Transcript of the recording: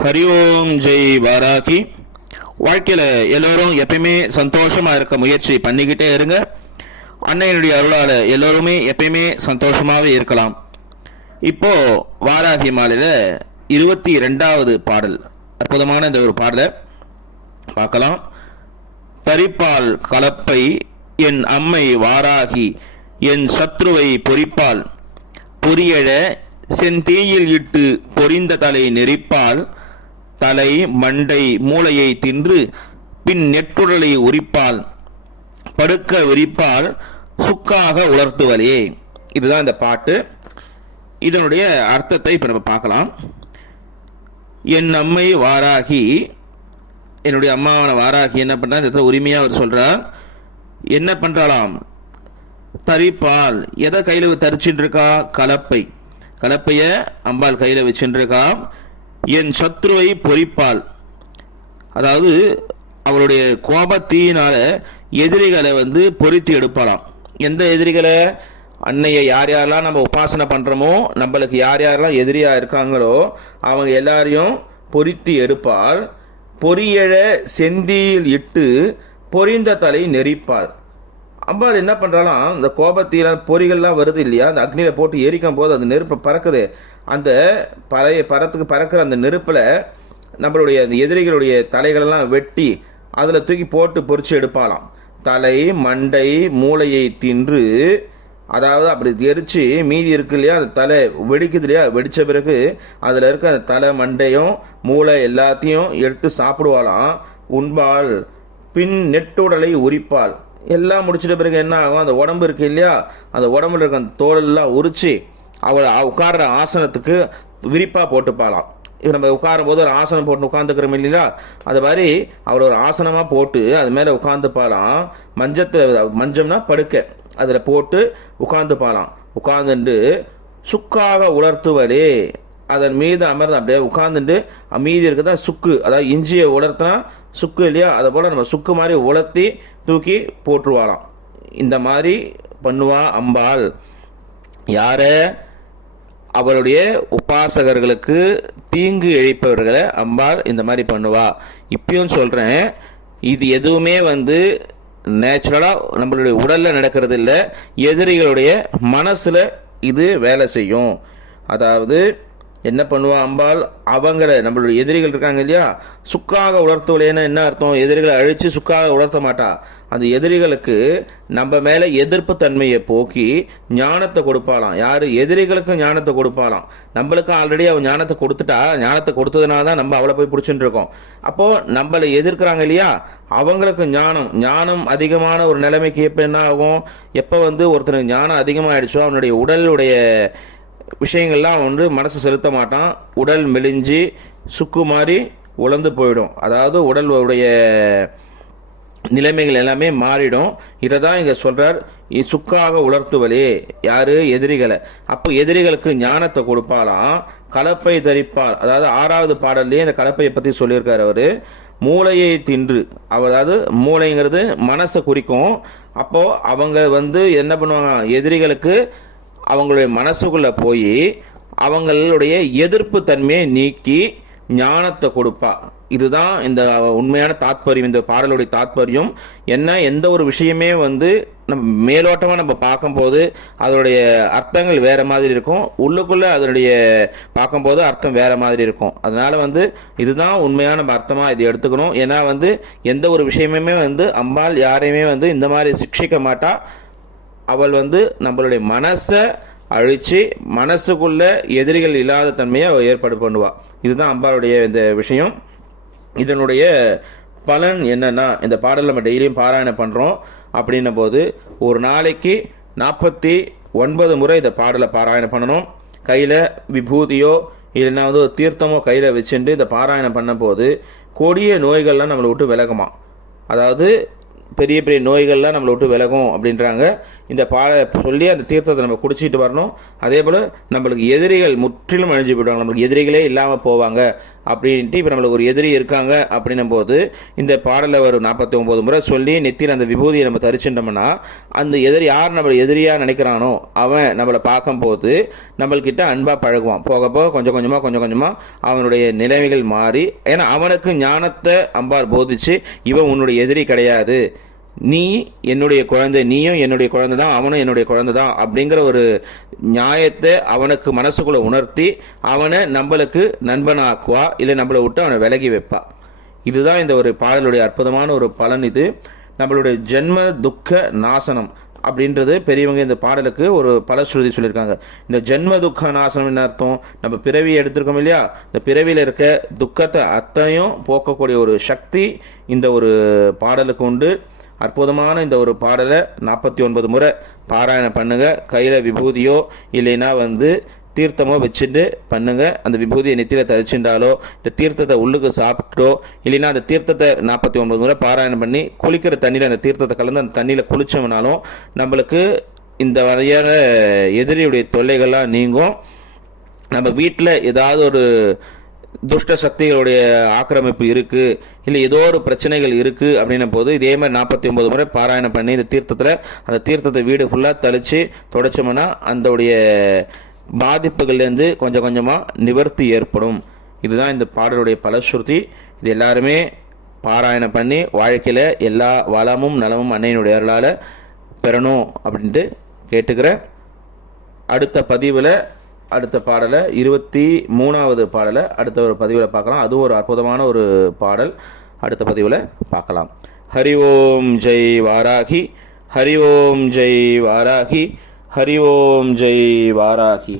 ஹரி ஓம் ஜெய் வாராகி. வாழ்க்கையில் எல்லோரும் எப்பயுமே சந்தோஷமாக இருக்க முயற்சி பண்ணிக்கிட்டே இருங்க. அன்னையினுடைய அருளால் எல்லோருமே எப்பயுமே சந்தோஷமாகவே இருக்கலாம். இப்போ வாராகி மாலையில் 22வது பாடல், அற்புதமான இந்த ஒரு பாடலை பார்க்கலாம். பரிப்பால் கலப்பை என் அம்மை வாராகி என் சத்ருவை பொறிப்பால் பொரியழ செந்தீயில் இட்டு பொரிந்த தலை நெறிப்பால் தலை மண்டை மூளையை தின்று பின் நெற்றுடலை உரிப்பால் படுக்க விரிப்பால் சுக்காக உலர்த்துவலே. இதுதான் இந்த பாட்டு. இதனுடைய அர்த்தத்தை இப்போ நம்ம பார்க்கலாம். என் அம்மை வாராகி, என்னுடைய அம்மாவான வாராகி என்ன பண்ணுறா, இந்த இடத்துல உரிமையாக அவர் சொல்கிறார். என்ன பண்ணுறாளாம்? தரிப்பால், எதை கையில் தரிச்சுட்டு இருக்கா? கலப்பை. கலப்பைய அம்பாள் கையில் வச்சுட்டு இருக்கா. என் சத்ருவை பொறிப்பால், அதாவது அவருடைய கோபத்தீயினால எதிரிகளை பொறித்து எடுப்பாளாம். எந்த எதிரிகளை? அன்னையை யார் யாரெல்லாம் நம்ம உபாசனை பண்ணுறோமோ, நம்மளுக்கு யார் யாரெல்லாம் எதிரியாக இருக்காங்களோ அவங்க எல்லாரையும் பொறித்து எடுப்பால். பொரியழ செந்தியில் இட்டு பொரிந்த தலை நெறிப்பால். அம்பாள் என்ன பண்ணுறாலாம், இந்த கோபத்தீர பொறிகள்லாம் வருது இல்லையா, அந்த அக்னியில் போட்டு எரிக்கும் போது அந்த நெருப்பு பறக்குது. அந்த பறக்கிற அந்த நெருப்பில் நம்மளுடைய அந்த எதிரிகளுடைய தலைகளெல்லாம் வெட்டி அதில் தூக்கி போட்டு பொறிச்சு எடுப்பாலாம். தலை மண்டை மூளையை தின்று, அதாவது அப்படி எரிச்சு மீதி இருக்கு இல்லையா, அந்த தலை வெடிக்குது இல்லையா, வெடித்த பிறகு அதில் இருக்க அந்த தலை மண்டையும் மூளை எல்லாத்தையும் எடுத்து சாப்பிடுவாளாம். உண்பால் பின் நெட்டுடலை உரிப்பால். எல்லாம் முடிச்சிட்ட பிறகு என்ன ஆகும், அந்த உடம்பு இருக்கு இல்லையா, அந்த உடம்புல இருக்க அந்த தோலெல்லாம் உரிச்சு அவளை உட்கார்ற ஆசனத்துக்கு விரிப்பாக போட்டுப்பாளாம். இப்போ நம்ம உட்காரும் போது ஒரு ஆசனம் போட்டு உட்காந்துக்கிறோம் இல்லையா, அது மாதிரி அவளை ஒரு ஆசனமாக போட்டு அது மேலே உட்காந்துப்பாளாம். மஞ்சம்னா படுக்கை, அதில் போட்டு உட்காந்துப்பாளாம். உட்காந்துட்டு சுக்காக உலர்த்துவலே, அதன் மீது அமர்ந்து அப்படியே உட்காந்துட்டு மீதி இருக்குதா சுக்கு, அதாவது இஞ்சியை உலர்த்தினா சுக்கு இல்லையா, அதை போல் நம்ம சுக்கு மாதிரி உலர்த்தி தூக்கி போட்டுருவாளாம். இந்த மாதிரி பண்ணுவா அம்பாள். யார? அவருடைய உபாசகர்களுக்கு தீங்கு இழைப்பவர்களை அம்பாள் இந்த மாதிரி பண்ணுவா. இப்பயும் சொல்கிறேன், இது எதுவுமே நேச்சுரலாக நம்மளுடைய உடலில் நடக்கிறது இல்லை, எதிரிகளுடைய மனசில் இது வேலை செய்யும். அதாவது என்ன பண்ணுவா அம்பாள், அவங்கள நம்மளுடைய எதிரிகள் இருக்காங்க இல்லையா, சுக்காக உலர்த்துவலேன்னு என்ன அர்த்தம்? எதிரிகளை அழித்து சுக்காக உலர்த்த மாட்டா. அந்த எதிரிகளுக்கு நம்ம மேலே எதிர்ப்பு தன்மையை போக்கி ஞானத்தை கொடுப்பாளாம். யாரு? எதிரிகளுக்கு ஞானத்தை கொடுப்பாளாம். நம்மளுக்கு ஆல்ரெடி அவன் ஞானத்தை கொடுத்துட்டா, ஞானத்தை கொடுத்ததுனால தான் நம்ம அவளை போய் பிடிச்சிட்டு இருக்கோம். அப்போது நம்மளை எதிர்க்கிறாங்க இல்லையா, அவங்களுக்கு ஞானம் அதிகமான ஒரு நிலைமைக்கு எப்போ என்ன ஆகும், எப்போ ஒருத்தனுக்கு ஞானம் அதிகமாகிடுச்சோ அவனுடைய உடலுடைய விஷயங்கள்லாம் மனசு செலுத்த மாட்டான். உடல் மெலிஞ்சு சுக்கு மாதிரி உலர்ந்து போயிடும். அதாவது உடலுடைய நிலைமைகள் எல்லாமே மாறிடும். இதை தான் இங்கே சொல்கிறார், சுக்காக உலர்த்துவலே. யாரு? எதிரிகளை. அப்போ எதிரிகளுக்கு ஞானத்தை கொடுப்பாலாம். கலப்பை தரிப்பால், அதாவது 6வது பாடல்லையே இந்த கலப்பையை பற்றி சொல்லியிருக்கார் அவர். மூளையை தின்று, அதாவது மூளைங்கிறது மனசை குறிக்கும். அப்போது அவங்க என்ன பண்ணுவாங்க, எதிரிகளுக்கு அவங்களுடைய மனசுக்குள்ளே போய் அவங்களுடைய எதிர்ப்பு தன்மையை நீக்கி ஞானத்தை கொடுப்பா. இதுதான் இந்த உண்மையான தாத்பரியம், இந்த பாடலுடைய தாத்பரியம் என்ன. எந்த ஒரு விஷயமே நம்ம மேலோட்டமாக நம்ம பார்க்கும்போது அதனுடைய அர்த்தங்கள் வேறு மாதிரி இருக்கும், உள்ளுக்குள்ளே அதனுடைய பார்க்கும்போது அர்த்தம் வேறு மாதிரி இருக்கும். அதனால் இதுதான் உண்மையான நம்ம அர்த்தமாக இது எடுத்துக்கணும். ஏன்னா எந்த ஒரு விஷயமே அம்பாள் யாரையுமே இந்த மாதிரி சிக்ஷிக்க மாட்டா. அவள் நம்மளுடைய மனசை அழித்து மனசுக்குள்ள எதிரிகள் இல்லாத தன்மையை அவள் ஏற்பாடு பண்ணுவாள். இதுதான் அம்பாளுடைய இந்த விஷயம். இதனுடைய பலன் என்னன்னா, இந்த பாடல் நம்ம டெய்லியும் பாராயணம் பண்ணுறோம் அப்படின்னும் போது ஒரு நாளைக்கு 49 முறை இந்த பாடலை பாராயணம் பண்ணணும். கையில் விபூதியோ இல்லைன்னா ஒரு தீர்த்தமோ கையில் வச்சுட்டு இந்த பாராயணம் பண்ணும்போது கொடிய நோய்கள்லாம் நம்மளை விட்டு விலகுமா. அதாவது பெரிய பெரிய நோய்கள்லாம் நம்மளை விட்டு விலகும் அப்படின்றாங்க. இந்த சொல்லி அந்த தீர்த்தத்தை நம்ம குடிச்சிட்டு வரணும். அதே போல் நம்மளுக்கு எதிரிகள் முற்றிலும் அழிஞ்சு போயிடுவாங்க, நம்மளுக்கு எதிரிகளே இல்லாமல் போவாங்க அப்படின்ட்டு இப்போ நம்மளுக்கு ஒரு எதிரி இருக்காங்க அப்படின்னும் போது இந்த பாடலை ஒரு 49 முறை சொல்லி நெத்தியில் அந்த விபூதியை நம்ம தரிச்சுட்டோம்னா அந்த எதிரி யார் நம்மளை எதிரியாக நினைக்கிறானோ அவன் நம்மளை பார்க்கும்போது நம்மள்கிட்ட அன்பாக பழகுவான். போக போக கொஞ்சம் கொஞ்சமாக அவனுடைய நிலைமைகள் மாறி, ஏன்னா அவனுக்கு ஞானத்தை அம்பாள் போதிச்சு இவன் உன்னுடைய எதிரி கிடையாது, நீ என்னுடைய குழந்தை, நீயும் என்னுடைய குழந்தை தான், அவனும் என்னுடைய குழந்தை தான் அப்படிங்கிற ஒரு நியாயத்தை அவனுக்கு மனசுக்குள்ள உணர்த்தி அவனை நம்மளுக்கு நண்பனாக்குவா, இல்லை நம்மளை விட்டு அவனை விலகி வைப்பா. இதுதான் இந்த ஒரு பாடலுடைய அற்புதமான ஒரு பலன். இது நம்மளுடைய ஜென்ம துக்க நாசனம் அப்படின்றது பெரியவங்க இந்த பாடலுக்கு ஒரு பலஸ்ருதி சொல்லியிருக்காங்க. இந்த ஜென்ம துக்க நாசனம் என்ன அர்த்தம்? நம்ம பிறவியை எடுத்திருக்கோம் இல்லையா, இந்த பிறவியில் இருக்க துக்கத்தை அத்தனையும் போக்கக்கூடிய ஒரு சக்தி இந்த ஒரு பாடலுக்கு உண்டு. அற்புதமான இந்த ஒரு பாடலை 49 முறை பாராயணம் பண்ணுங்க. கையில் விபூதியோ இல்லைன்னா தீர்த்தமோ வச்சுட்டு பண்ணுங்க. அந்த விபூதியை நெத்தியில் தரிச்சுட்டாலோ இந்த தீர்த்தத்தை உள்ளுக்கு சாப்பிட்டோ இல்லைன்னா அந்த தீர்த்தத்தை 49 முறை பாராயணம் பண்ணி குளிக்கிற தண்ணியில் அந்த தீர்த்தத்தை கலந்து அந்த தண்ணியில் குளிச்சோம்னாலும் நம்மளுக்கு இந்த வகையான எதிரியுடைய தொல்லைகள்லாம் நீங்கும். நம்ம வீட்டில் ஏதாவது ஒரு துஷ்ட சக்திகளுடைய ஆக்கிரமிப்பு இருக்குது, இல்லை ஏதோ ஒரு பிரச்சனைகள் இருக்குது அப்படின்னும் போது இதே மாதிரி 49 முறை பாராயணம் பண்ணி இந்த தீர்த்தத்தில் அந்த தீர்த்தத்தை வீடு ஃபுல்லாக தெளித்து தொடச்சோம்னா அதோடைய பாதிப்புகள்லேருந்து கொஞ்சம் கொஞ்சமாக நிவர்த்தி ஏற்படும். இதுதான் இந்த பாடலுடைய பலஸ்ருதி. இது எல்லாருமே பாராயணம் பண்ணி வாழ்க்கையில் எல்லா வளமும் நலமும் அன்னையினுடைய அருளால் பெறணும் அப்படின்ட்டு கேட்டுக்கிறேன். அடுத்த பாடலை 23வது பாடலை அடுத்த ஒரு பதிவில் பார்க்கலாம். அதுவும் ஒரு அற்புதமான ஒரு பாடல். அடுத்த பதிவில் பார்க்கலாம். ஹரி ஓம் ஜெய் வாராகி, ஹரி ஓம் ஜெய் வாராகி, ஹரி ஓம் ஜெய் வாராகி.